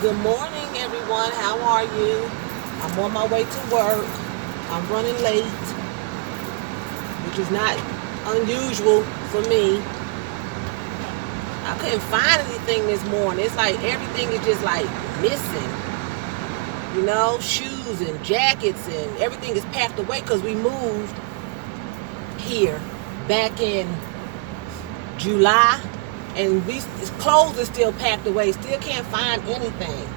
Good morning, everyone. How are you? I'm on my way to work. I'm running late, which is not unusual for me. I couldn't find anything this morning. It's like everything is just like missing. Shoes and jackets and everything is packed away because we moved here back in July, and clothes are still packed away. Still can't find anything.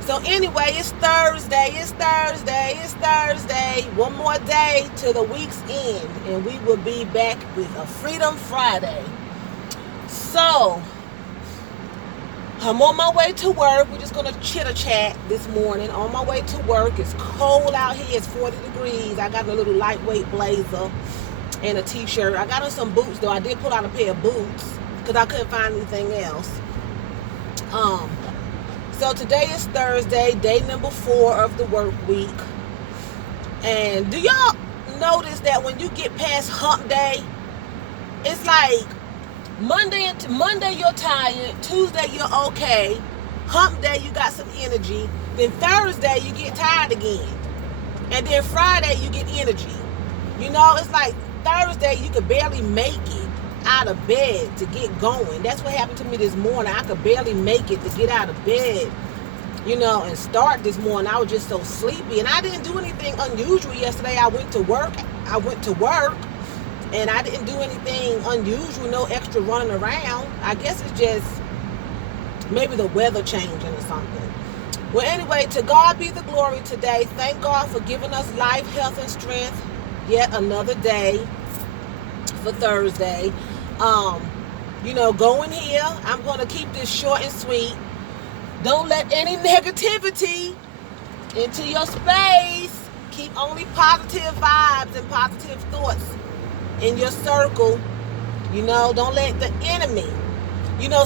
So anyway, it's Thursday. It's Thursday. It's Thursday. One more day to the week's end, and we will be back with a Freedom Friday. So I'm on my way to work. We're just gonna chitter chat this morning. On my way to work. It's cold out here. It's 40 degrees. I got a little lightweight blazer and a t-shirt. I got on some boots though. I did pull out a pair of boots because I couldn't find anything else. So today is Thursday, day number 4 of the work week. And do y'all notice that when you get past hump day, it's like Monday you're tired, Tuesday you're okay, hump day you got some energy, then Thursday you get tired again, and then Friday you get energy. It's like Thursday you could barely make it out of bed to get going. That's what happened to me this morning. I could barely make it to get out of bed, and start this morning. I was just so sleepy, and I didn't do anything unusual yesterday. I went to work, and I didn't do anything unusual, no extra running around. I guess it's just maybe the weather changing or something. Well, anyway, to God be the glory today. Thank God for giving us life, health, and strength. Yet another day for Thursday. Going here, I'm going to keep this short and sweet. Don't let any negativity into your space. Keep only positive vibes and positive thoughts in your circle. Don't let the enemy,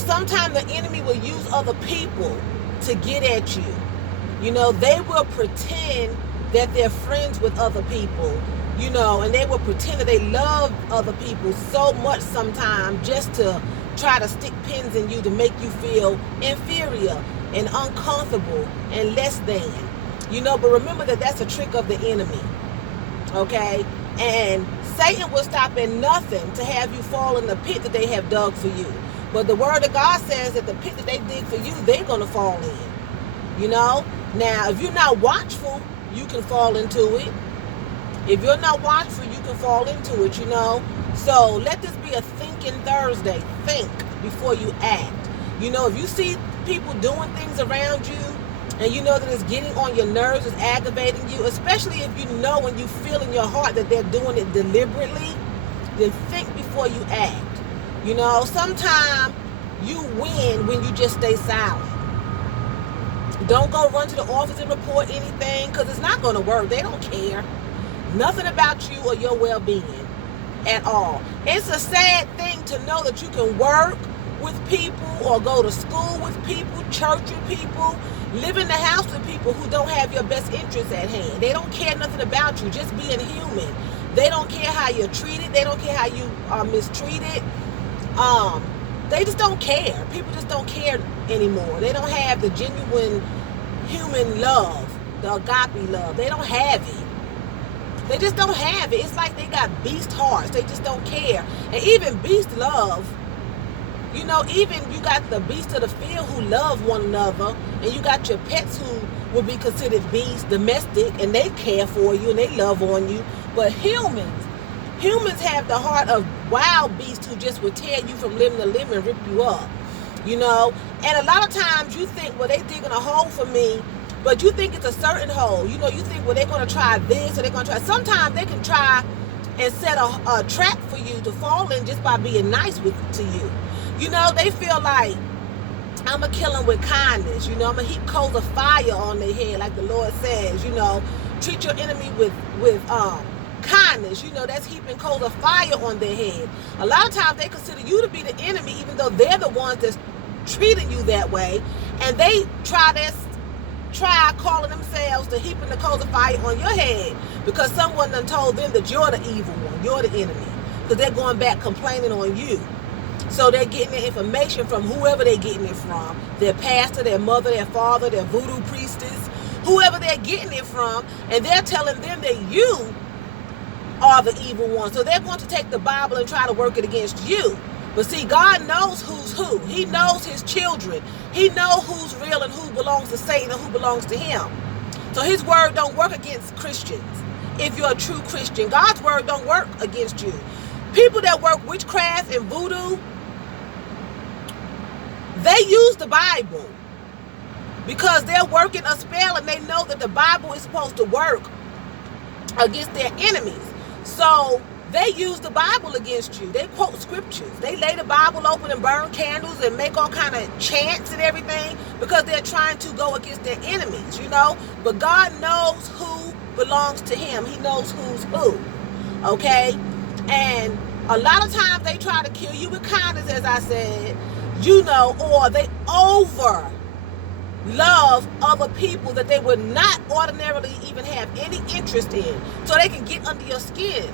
sometimes the enemy will use other people to get at you. They will pretend that they're friends with other people, and they will pretend that they love other people so much sometimes just to try to stick pins in you to make you feel inferior and uncomfortable and less than. But remember that that's a trick of the enemy, okay? And Satan will stop at nothing to have you fall in the pit that they have dug for you. But the word of God says that the pit that they dig for you, they're going to fall in. Now, if you're not watchful, you can fall into it. If you're not watchful, you can fall into it, So let this be a thinking Thursday. Think before you act. If you see people doing things around you and you know that it's getting on your nerves, it's aggravating you, especially if you know and you feel in your heart that they're doing it deliberately, then think before you act. Sometimes you win when you just stay silent. Don't go run to the office and report anything because it's not going to work. They don't care. Nothing about you or your well-being at all. It's a sad thing to know that you can work with people or go to school with people, church with people, live in the house with people who don't have your best interests at hand. They don't care nothing about you, just being human. They don't care how you're treated. They don't care how you are mistreated. They just don't care. People just don't care anymore. They don't have the genuine human love, the agape love. They don't have it. They just don't have it. It's like they got beast hearts. They just don't care. And even beast love, even you got the beasts of the field who love one another, and you got your pets who would be considered beasts, domestic, and they care for you and they love on you. But humans have the heart of wild beasts who just will tear you from limb to limb and rip you up. And a lot of times you think, well, they digging a hole for me. But you think it's a certain hole. You think, well, they're going to try this or they're going to try. Sometimes they can try and set a trap for you to fall in just by being nice to you. They feel like, I'm going to kill them with kindness. I'm going to heap coals of fire on their head, like the Lord says. Treat your enemy with kindness. That's heaping coals of fire on their head. A lot of times they consider you to be the enemy, even though they're the ones that's treating you that way. And they try calling themselves the heaping the coals of fire on your head because someone done told them that you're the evil one, you're the enemy, because they're going back complaining on you. So they're getting their information from whoever they're getting it from. Their pastor, their mother, their father, their voodoo priestess, whoever they're getting it from, and they're telling them that you are the evil one. So they're going to take the Bible and try to work it against you. But see, God knows who's who. He knows his children. He knows who's real and who belongs to Satan and who belongs to him. So his word don't work against Christians. If you're a true Christian, God's word don't work against you. People that work witchcraft and voodoo, they use the Bible because they're working a spell and they know that the Bible is supposed to work against their enemies. So they use the Bible against you. They quote scriptures. They lay the Bible open and burn candles and make all kind of chants and everything because they're trying to go against their enemies, you know. But God knows who belongs to him. He knows who's who, okay? And a lot of times they try to kill you with kindness, as I said, you know, or they over love other people that they would not ordinarily even have any interest in, so they can get under your skin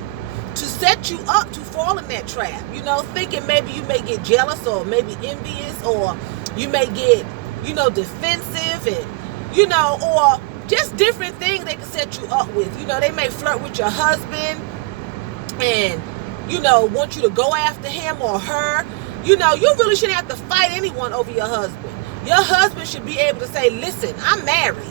to set you up to fall in that trap, you know, thinking maybe you may get jealous or maybe envious or you may get, you know, defensive and, you know, or just different things they can set you up with. You know, they may flirt with your husband and, you know, want you to go after him or her. You know, you really shouldn't have to fight anyone over your husband. Your husband should be able to say, listen, I'm married.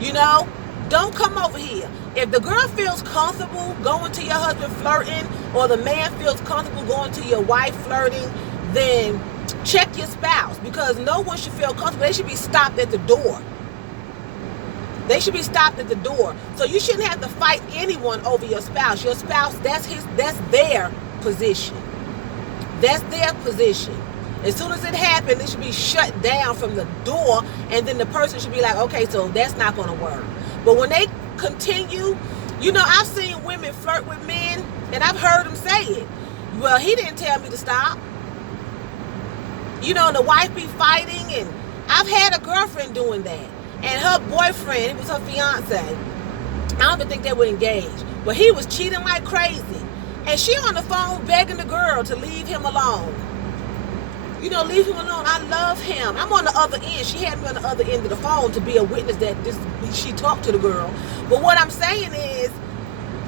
You know, don't come over here. If the girl feels comfortable going to your husband flirting, or the man feels comfortable going to your wife flirting, then check your spouse, because no one should feel comfortable. They should be stopped at the door. They should be stopped at the door. So you shouldn't have to fight anyone over your spouse. Your spouse, that's their position. That's their position. As soon as it happens, it should be shut down from the door, and then the person should be like, okay, so that's not going to work. But when they continue, you know, I've seen women flirt with men, and I've heard them say it. Well, he didn't tell me to stop. You know, and the wife be fighting, and I've had a girlfriend doing that. And her boyfriend, it was her fiance, I don't even think they were engaged, but he was cheating like crazy. And she on the phone begging the girl to leave him alone. You know, leave him alone. I love him. I'm on the other end. She had me on the other end of the phone to be a witness that she talked to the girl. But what I'm saying is,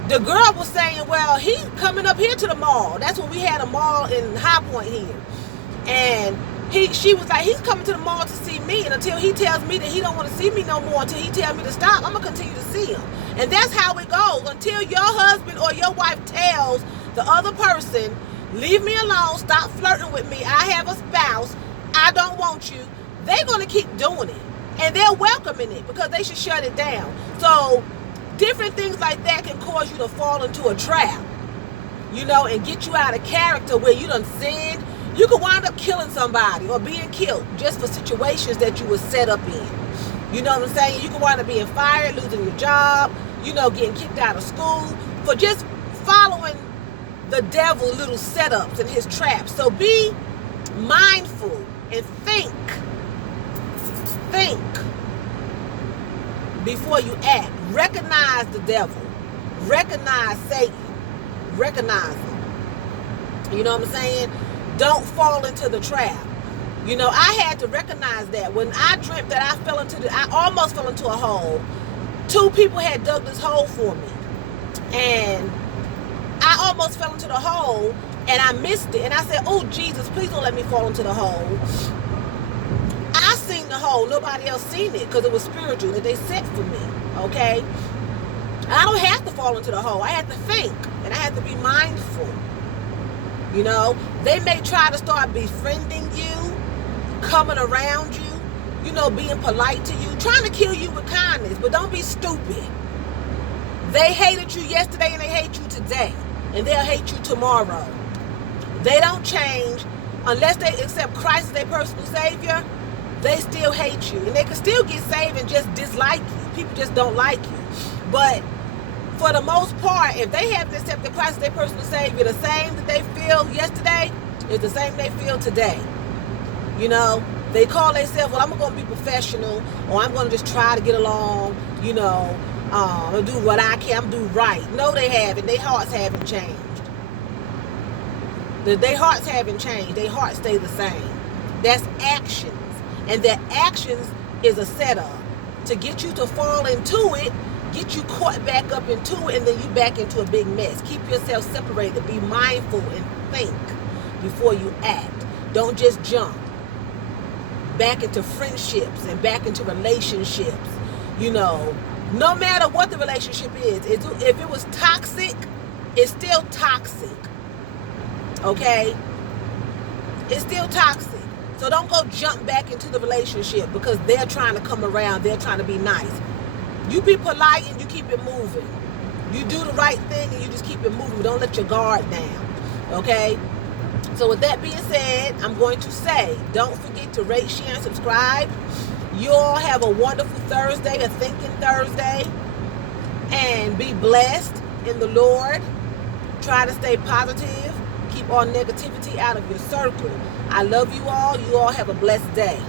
the girl was saying, well, he's coming up here to the mall. That's when we had a mall in High Point here. And she was like, he's coming to the mall to see me. And until he tells me that he don't want to see me no more, until he tells me to stop, I'm going to continue to see him. And that's how it goes. Until your husband or your wife tells the other person, leave me alone, stop flirting with me, I have a spouse, I don't want you, they're going to keep doing it. And they're welcoming it because they should shut it down. So different things like that can cause you to fall into a trap, you know, and get you out of character where you done sinned. You could wind up killing somebody or being killed just for situations that you were set up in. You know what I'm saying? You could wind up being fired, losing your job, you know, getting kicked out of school for just following the devil little setups and his traps. So be mindful and think before you act. Recognize the devil. Recognize Satan. Recognize him. You know what I'm saying? Don't fall into the trap. You know, I had to recognize that. When I dreamt that I almost fell into a hole. 2 people had dug this hole for me. And I almost fell into the hole, and I missed it. And I said, oh, Jesus, please don't let me fall into the hole. I seen the hole. Nobody else seen it because it was spiritual that they set for me, okay? I don't have to fall into the hole. I have to think, and I have to be mindful. You know, they may try to start befriending you, coming around you, you know, being polite to you, trying to kill you with kindness, but don't be stupid. They hated you yesterday and they hate you today, and they'll hate you tomorrow. They don't change unless they accept Christ as their personal Savior. They still hate you, and they can still get saved and just dislike you. People just don't like you. But for the most part, if they haven't accepted Christ as their personal Savior, the same that they feel yesterday is the same they feel today. You know, they call themselves, well, I'm going to be professional, or I'm going to just try to get along, you know, I'm do what I can, I'm do right. No, they haven't. Their hearts haven't changed. Their hearts haven't changed. Their hearts stay the same. That's actions. And that actions is a setup to get you to fall into it, get you caught back up into it, and then you back into a big mess. Keep yourself separated. Be mindful and think before you act. Don't just jump back into friendships and back into relationships. You know, no matter what the relationship is, if it was toxic, it's still toxic. Okay? It's still toxic. So don't go jump back into the relationship because they're trying to come around. They're trying to be nice. You be polite and you keep it moving. You do the right thing and you just keep it moving. Don't let your guard down. Okay? So with that being said, I'm going to say, don't forget to rate, share, and subscribe. You all have a wonderful Thursday, a thinking Thursday. And be blessed in the Lord. Try to stay positive. Keep all negativity out of your circle. I love you all. You all have a blessed day.